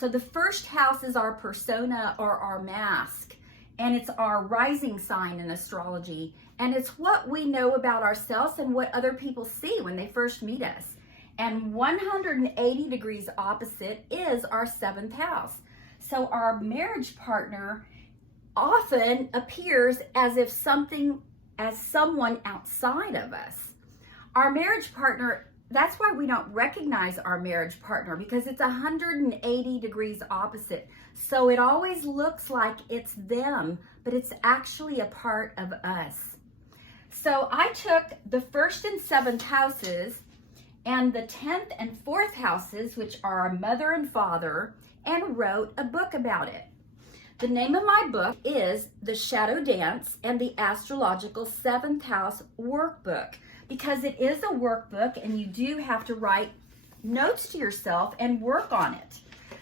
So the first house is our persona or our mask, and it's our rising sign in astrology. And it's what we know about ourselves and what other people see when they first meet us. And 180 degrees opposite is our 7th house. So our marriage partner often appears as someone outside of us. Our marriage partner, that's why we don't recognize our marriage partner, because it's 180 degrees opposite. So it always looks like it's them, but it's actually a part of us. So I took the 1st and 7th houses and the 10th and 4th houses, which are our mother and father, and wrote a book about it. The name of my book is The Shadow Dance and the Astrological 7th House Workbook, because it is a workbook and you do have to write notes to yourself and work on it.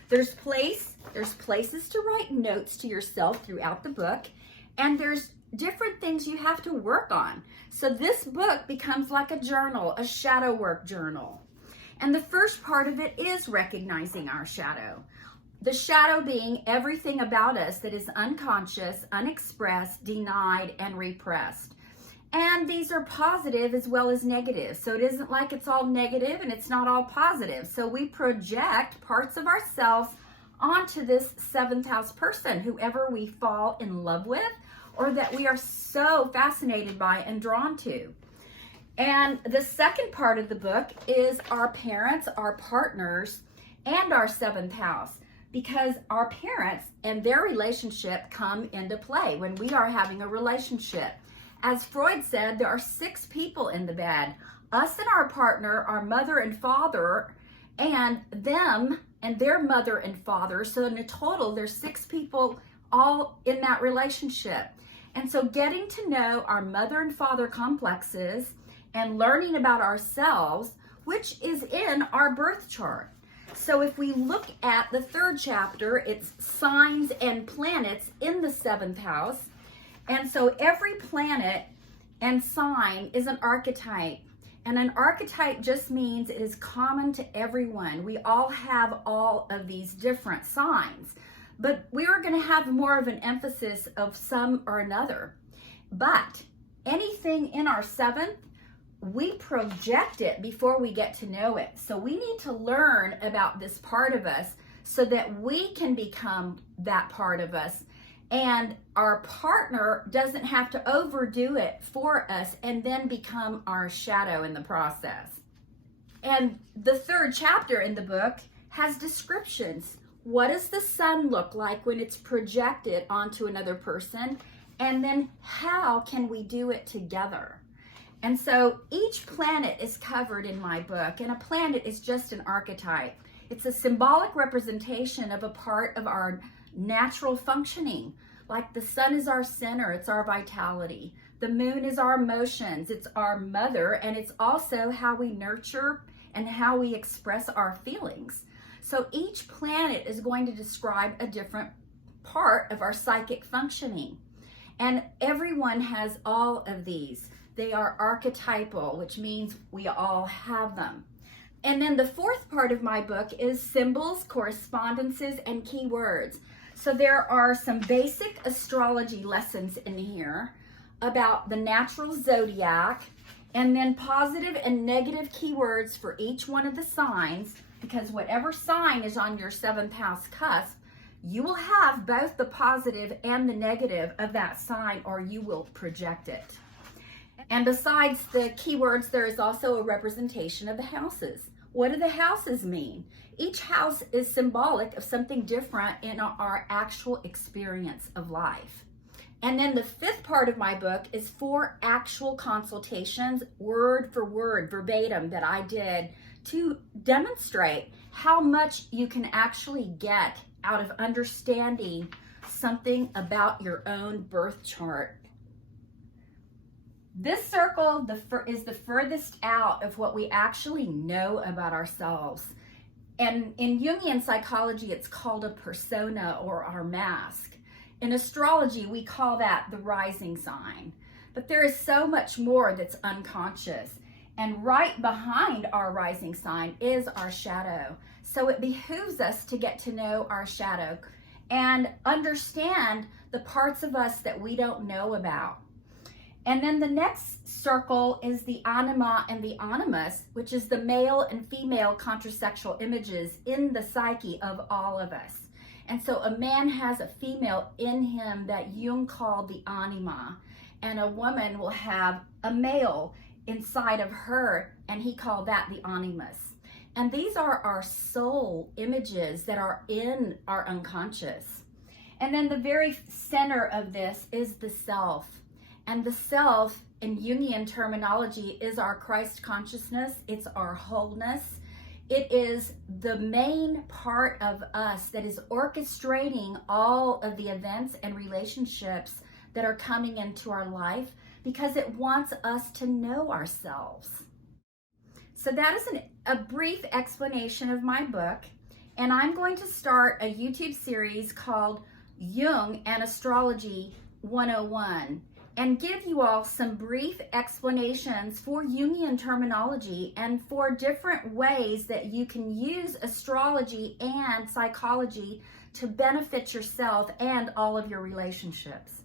There's places to write notes to yourself throughout the book, and there's different things you have to work on. So this book becomes like a journal, a shadow work journal. And the first part of it is recognizing our shadow. The shadow being everything about us that is unconscious, unexpressed, denied, and repressed. And these are positive as well as negative. So it isn't like it's all negative and it's not all positive. So we project parts of ourselves onto this 7th house person, whoever we fall in love with or that we are so fascinated by and drawn to. And the second part of the book is our parents, our partners, and our 7th house. Because our parents and their relationship come into play when we are having a relationship. As Freud said, there are 6 people in the bed. Us and our partner, our mother and father, and them and their mother and father. So in a total, there's 6 people all in that relationship. And so getting to know our mother and father complexes and learning about ourselves, which is in our birth chart. So if we look at the 3rd chapter, it's signs and planets in the 7th house. And so every planet and sign is an archetype. And an archetype just means it is common to everyone. We all have all of these different signs. But we are going to have more of an emphasis of some or another. But anything in our 7th, we project it before we get to know it. So we need to learn about this part of us so that we can become that part of us. And our partner doesn't have to overdo it for us and then become our shadow in the process. And the 3rd chapter in the book has descriptions. What does the sun look like when it's projected onto another person? And then how can we do it together? And so each planet is covered in my book, and a planet is just an archetype. It's a symbolic representation of a part of our natural functioning. Like the sun is our center, it's our vitality. The moon is our emotions, it's our mother, and it's also how we nurture and how we express our feelings. So each planet is going to describe a different part of our psychic functioning. And everyone has all of these. They are archetypal, which means we all have them. And then the 4th part of my book is symbols, correspondences, and keywords. So there are some basic astrology lessons in here about the natural zodiac, and then positive and negative keywords for each one of the signs, because whatever sign is on your 7th house cusp, you will have both the positive and the negative of that sign, or you will project it. And besides the keywords, there is also a representation of the houses. What do the houses mean? Each house is symbolic of something different in our actual experience of life. And then the 5th part of my book is 4 actual consultations, word for word, verbatim, that I did to demonstrate how much you can actually get out of understanding something about your own birth chart. This circle is the furthest out of what we actually know about ourselves. And in Jungian psychology, it's called a persona or our mask. In astrology, we call that the rising sign. But there is so much more that's unconscious. And right behind our rising sign is our shadow. So it behooves us to get to know our shadow and understand the parts of us that we don't know about. And then the next circle is the anima and the animus, which is the male and female contrasexual images in the psyche of all of us. And so a man has a female in him that Jung called the anima, and a woman will have a male inside of her, and he called that the animus. And these are our soul images that are in our unconscious. And then the very center of this is the self. And the self, in Jungian terminology, is our Christ consciousness. It's our wholeness. It is the main part of us that is orchestrating all of the events and relationships that are coming into our life because it wants us to know ourselves. So that is a brief explanation of my book. And I'm going to start a YouTube series called Jung and Astrology 101. And give you all some brief explanations for Jungian terminology and for different ways that you can use astrology and psychology to benefit yourself and all of your relationships.